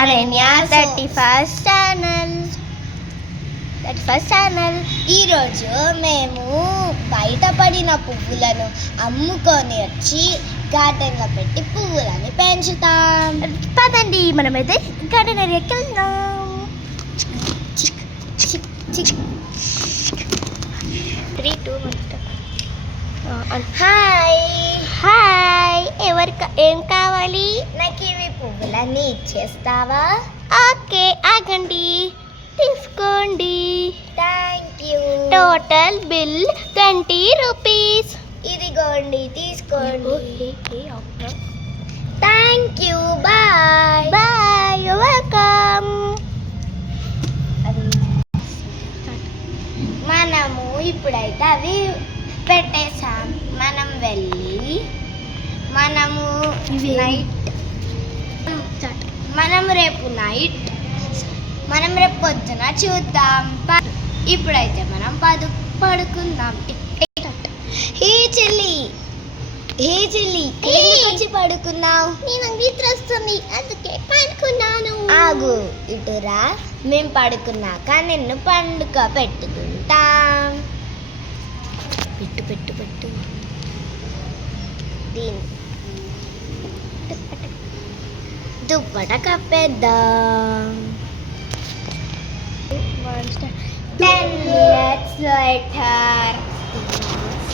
Ananya 31st channel. ఈరోజు మేము బయటపడిన పువ్వులను అమ్ముకొని వచ్చి గార్డెన్లో పెట్టి పువ్వులని పెంచుతాం. పదండి మనమైతే గార్డెన్ ఏరియాకి వెళ్దాం. 3, 2, 1 హాయ్ ఏం కావాలి? నాకు ఇవి పువ్వులన్నీ ఇచ్చేస్తావా? ఓకే ఆగండి, తీసుకోండి. Thank you. Total bill 20 rupees. ఇదిగోండి తీసుకోండి. Thank you. Bye bye. Welcome. మనము ఇప్పుడైతే అవి పెట్టేసాం. మనం వెళ్ళి మనం రేపు పొద్దున చూద్దాం. ఇప్పుడైతే మనం పడుకుందాం. హే చెల్లి వచ్చి పడుకున్నావు? నేను నిద్ర వస్తుంది అందుకే పడుకున్నాను. ఆగు, ఇటురా. మేము పడుకున్నాక నిన్ను పండుగ పెట్టుకుంటాం. పెట్టు దీన్ని దుప్పట కప్పేద్దాం. 10 minutes later.